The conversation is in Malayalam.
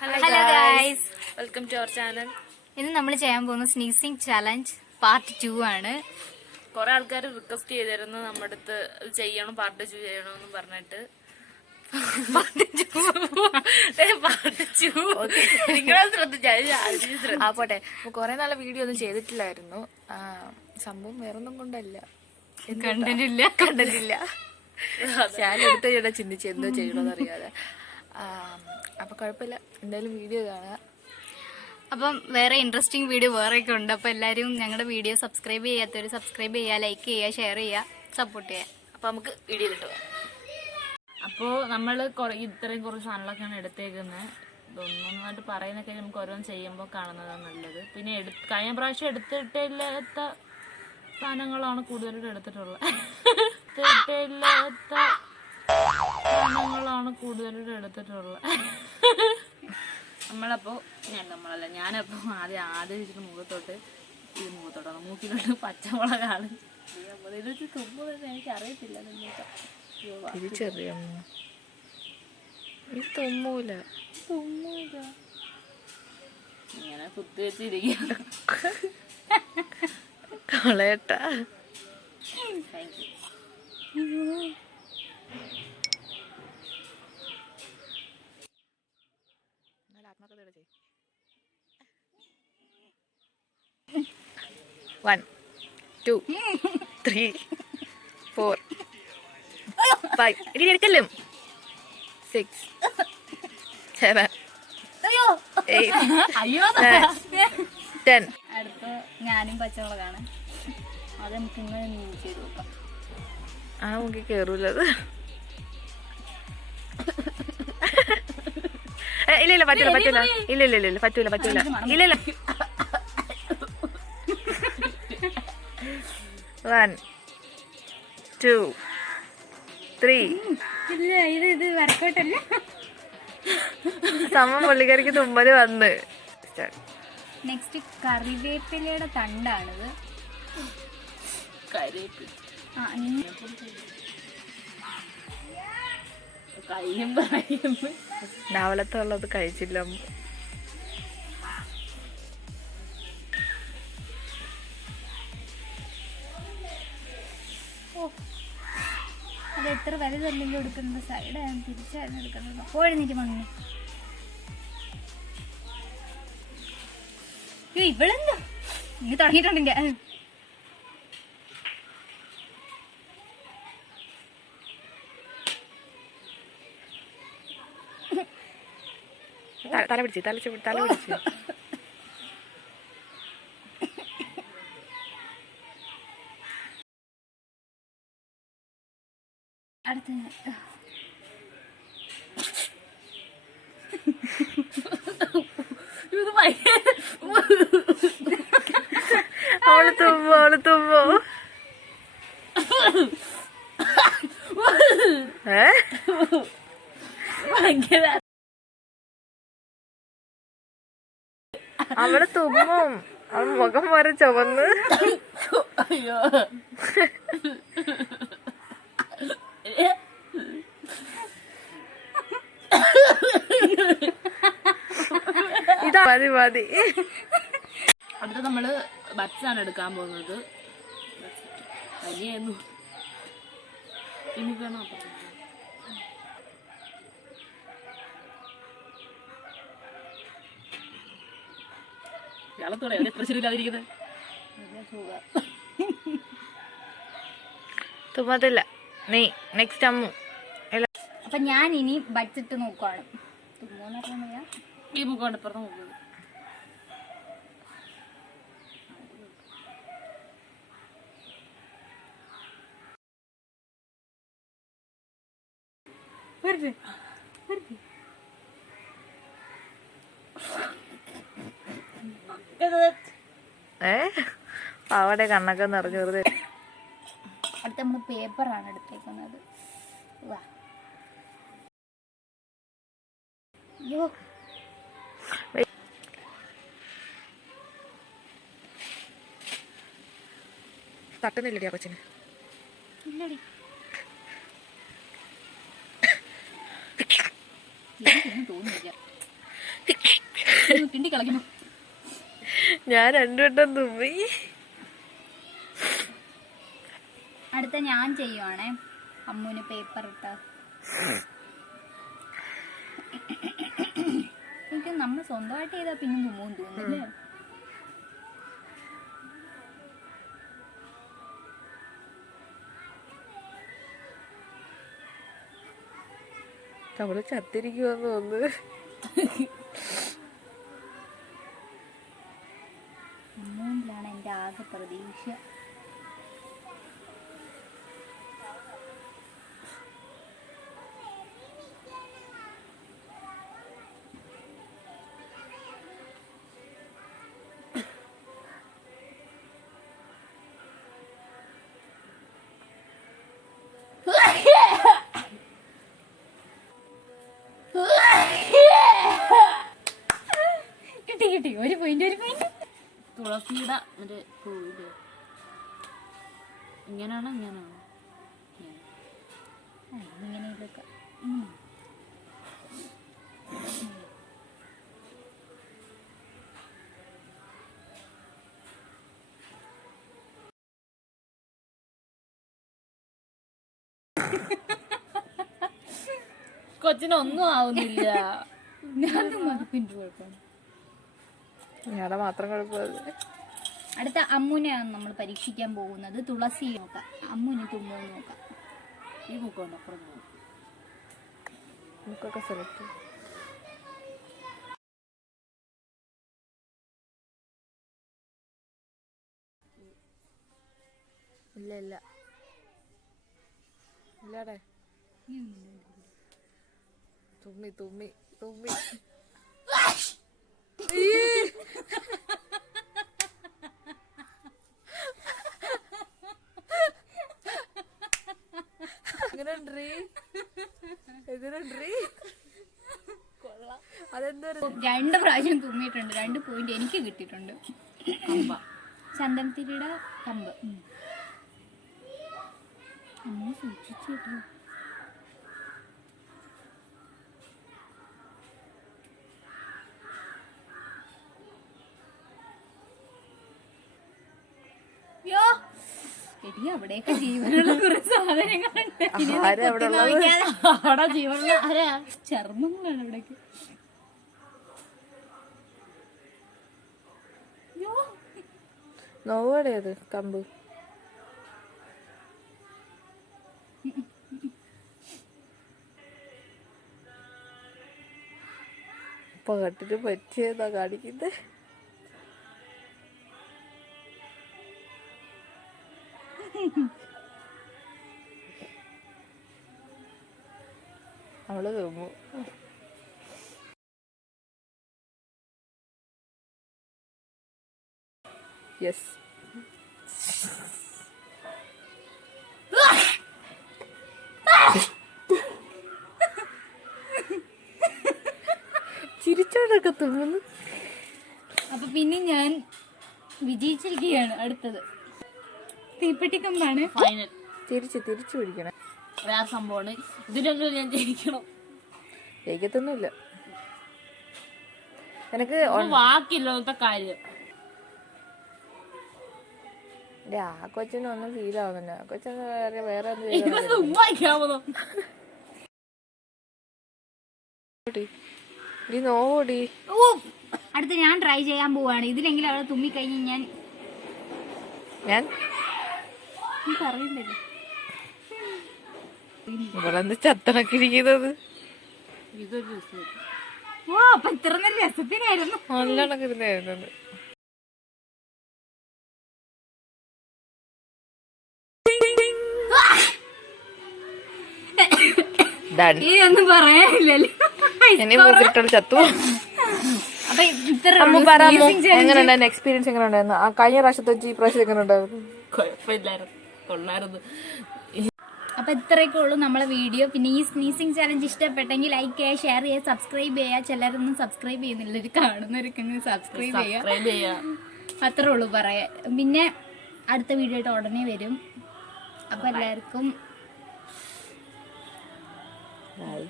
Hello guys. Welcome to our channel. ഇന്ന് നമ്മൾ ചെയ്യാൻ പോകുന്ന സ്നീസിംഗ് ചാലഞ്ച് പാർട്ട് 2 ആണ്. കുറെ ആൾക്കാർ റിക്വസ്റ്റ് ചെയ്തിരുന്നു നമ്മുടെ അടുത്ത് ചെയ്യണം പാർട്ട് 2 ചെയ്യണമെന്ന് പറഞ്ഞിട്ട്. നിങ്ങളെ ശ്രദ്ധിച്ചാ പോട്ടെ. കൊറേ നാളെ വീഡിയോ ഒന്നും ചെയ്തിട്ടില്ലായിരുന്നു. സംഭവം വേറൊന്നും കൊണ്ടല്ല, കണ്ടിട്ടില്ല. ഞാൻ എടുത്ത ചിന്തിച്ച് എന്തോ ചെയ്യണമെന്ന് അറിയാതെ. അപ്പൊ കുഴപ്പമില്ല, എന്തായാലും വീഡിയോ കാണുക. അപ്പം വേറെ ഇൻട്രസ്റ്റിംഗ് വീഡിയോ വേറെയൊക്കെ ഉണ്ട്. അപ്പൊ എല്ലാവരും ഞങ്ങളുടെ വീഡിയോ സബ്സ്ക്രൈബ് ചെയ്യാത്തവര് സബ്സ്ക്രൈബ് ചെയ്യുക, ലൈക്ക് ചെയ്യുക, ഷെയർ ചെയ്യുക, സപ്പോർട്ട് ചെയ്യുക. അപ്പൊ നമുക്ക് വീഡിയോ കിട്ടുക. അപ്പോൾ നമ്മൾ ഇത്രയും കുറച്ച് സാധനങ്ങളൊക്കെയാണ് എടുത്തേക്കുന്നത്. ഇതൊന്നൊന്നായിട്ട് പറയുന്നൊക്കെ നമുക്ക് ഓരോന്ന് ചെയ്യുമ്പോൾ കാണുന്നതാണ് നല്ലത്. പിന്നെ കഴിഞ്ഞ പ്രാവശ്യം എടുത്തിട്ടില്ലാത്ത സാധനങ്ങളാണ് കൂടുതലായിട്ട് എടുത്തിട്ടുള്ളത്. ഞാനപ്പോ ആദ്യം വെച്ചിട്ട് മുഖത്തോട്ടാണ് മൂക്കിലോട്ട് പച്ചമുളകാണ്. തുമ്പ് തന്നെ എനിക്ക് അറിയത്തില്ല. ഇങ്ങനെ കുത്തി വെച്ചിരിക്കുക. കളയട്ടാ. Thank you. 1 2 3 4 5 ഇനി എടുക്കല്ലോ. 6 7 8 10. അടുത്ത് ഞാനും പച്ചമുളകാണ്. അത് നമുക്ക് ഇങ്ങനെ യൂസ് ചെയ്ത് നോക്കാം. നമുക്ക് കേറൂലത്. ഇല്ല പറ്റൂല. ഇല്ല പറ്റൂല. 1 2 3. ഇത് വർക്കൗട്ടല്ല. സമം പുള്ളിക്കാരിക്ക് തുമ്മല് വന്ന്. നെക്സ്റ്റ് കറിവേപ്പിലയുടെ തണ്ടാണിത്. രാവിലത്തുള്ളത് കഴിച്ചില്ല. അത് എത്ര വലുതല്ലല്ലോ എടുക്കുന്നത്. സൈഡാണ് തിരിച്ചായിരുന്നു എടുക്കുന്നത്. പോഴുന്നിട്ട് മണ്ണു ഇവളെന്താ ഇനി തുടങ്ങിയിട്ടുണ്ടെങ്കിൽ തല പിടിച്ച് അടുത്ത അവള് തുമ്പോ. അവള് തുമ്മും. അവൾ മുഖം വരെ ചുവന്ന്. അയ്യോ, ഇതാ മതി. അടുത്ത നമ്മള് ബട്സാണ് എടുക്കാൻ പോകുന്നത്. വലിയായിരുന്നു. ഇനിക്കാണോ ഇയാളത്തോടെ പ്രശ്നമില്ലാതിരിക്കുന്നത്. തുമ്മത്തില്ല. നീ നെക്സ്റ്റ് അമ്മു. അപ്പൊ ഞാൻ ഇനി ബഡ്സിട്ട് നോക്കുവാണ്. തുമ്മോന്നറിയാൻ ഈ മുഖമാണ് ഇപ്പുറത്ത് നോക്കുന്നത്. അവിടെ കണ്ണൊക്കെ നിറഞ്ഞു. വെറുതെ അടുത്ത നമ്മള് പേപ്പറാണ് എടുത്തേക്കുന്നത്. വാ യോ തട്ടുന്നില്ലടി ആ കൊച്ചിന്. ഇല്ലടി തോന്നില്ല. കിണ്ടി കളഞ്ഞു. ഞാൻ 2 വട്ടം തുമ്മി. അടുത്ത ഞാൻ ചെയ്യുവാണേ. അമ്മൂന് പേപ്പർ ഇട്ട എനിക്ക് നമ്മൾ സ്വന്തമായിട്ട് ചെയ്താൽ പിന്നെ തുമ്മും തോന്നുന്നില്ലേ? നമ്മള് ചത്തിരിക്കുവെന്ന് തോന്നുന്നു. അമ്മൂനിലാണ് എൻ്റെ ആകെ പ്രതീക്ഷ. കിട്ടി ഒരു പോയിന്റ്. തുളസിയുടെ മറ്റേ പൂവില് ഇങ്ങനെയാണോ ഇങ്ങനെ കൊച്ചിനൊന്നും ആവുന്നില്ല. ഞങ്ങളുടെ മാത്രം കുഴപ്പമില്ല. അടുത്ത അമ്മുനെയാണ് നമ്മൾ പരീക്ഷിക്കാൻ പോകുന്നത്. തുളസി നോക്കാം, അമ്മുന് തുമ്മോ നോക്കാം. ഈ മുഖമുണ്ട് അപ്പുറം പോകും. നമുക്കൊക്കെ സെലക്ട് ഇല്ല ഇല്ല ഇല്ലാടേ. തുമ്മി തുമ്മി തുമ്മി. രണ്ട് പ്രാവശ്യം തുമ്മിയിട്ടുണ്ട്. 2 പോയിന്റ് എനിക്ക് കിട്ടിയിട്ടുണ്ട്. ചന്ദനത്തിരിയുടെ കമ്പ് അമ്മ സൂക്ഷിച്ചു കേട്ടോ. അവിടെയൊക്കെ ജീവനുള്ള കുറെ സാധനങ്ങളുണ്ട്. അവിടെ ജീവനുള്ള ചർമ്മങ്ങളാണ് അവിടേക്ക്. നോവടെ അത് കമ്പ് ഇപ്പൊ കട്ടിട്ട് പറ്റിയതാ കാണിക്കുന്നത്. അവള് തുമ്മു. യെസ്. ചിരിച്ചോണ്ടൊക്കെ തുമ്മുന്നു. അപ്പൊ പിന്നെ ഞാൻ വിജയിച്ചിരിക്കുകയാണ്. അടുത്തത് തീപ്പെട്ടിക്കമ്പാണ്. ഫൈനൽ തിരിച്ചു പിടിക്കണം. വേറെ സംഭവമാണ്. ഇതിനെങ്കിലും ഞാൻ ജയിക്കണം. ജയിക്കത്തൊന്നുമില്ല. എനിക്ക് വാക്കില്ലാത്ത കാര്യം. ആ കൊച്ചിനൊന്നും ഫീൽ ആവുന്നില്ല. കൊച്ചിന് വേറെ നോടി. അടുത്ത് ഞാൻ ട്രൈ ചെയ്യാൻ പോവാണ്. ഇതിലെങ്കിലും അവളെ തുമ്മിക്കഴിഞ്ഞ് ഞാൻ പറയുന്നില്ല. ഇവിടെ ചത്തണക്കിരിക്കുന്നത്. ഇതൊരു ഓ അപ്പൊ ഇത്ര നല്ല രസത്തിനായിരുന്നു. നല്ലോണക്ക് ഇരുന്നായിരുന്നു. ഇതൊന്നും പറയാനില്ലല്ലോ. ചത്തു. അപ്പൊ എങ്ങനെയുണ്ടായിരുന്നു എക്സ്പീരിയൻസ്? എങ്ങനെ ഉണ്ടായിരുന്നു? ആ കഴിഞ്ഞ പ്രാവശ്യത്തെ വെച്ച് ഈ പ്രാവശ്യം എങ്ങനെ ഉണ്ടായിരുന്നു? കുഴപ്പമില്ലായിരുന്നു, കൊള്ളായിരുന്നു. അപ്പൊ ഇത്രയൊക്കെ ഉള്ളൂ നമ്മളെ വീഡിയോ. പിന്നെ ഈ സ്നീസിങ് ചാലഞ്ച് ഇഷ്ടപ്പെട്ടെങ്കിൽ ലൈക്ക് ചെയ്യുക, ഷെയർ ചെയ്യുക, സബ്സ്ക്രൈബ് ചെയ്യുക. ചിലരൊന്നും സബ്സ്ക്രൈബ് ചെയ്യുന്നില്ല. കാണുന്നവരൊക്കെ സബ്സ്ക്രൈബ് ചെയ്യുക. അത്രേ ഉള്ളൂ പറയാൻ. പിന്നെ അടുത്ത വീഡിയോ ആയിട്ട് ഉടനെ വരും. അപ്പൊ എല്ലാവർക്കും ബൈ.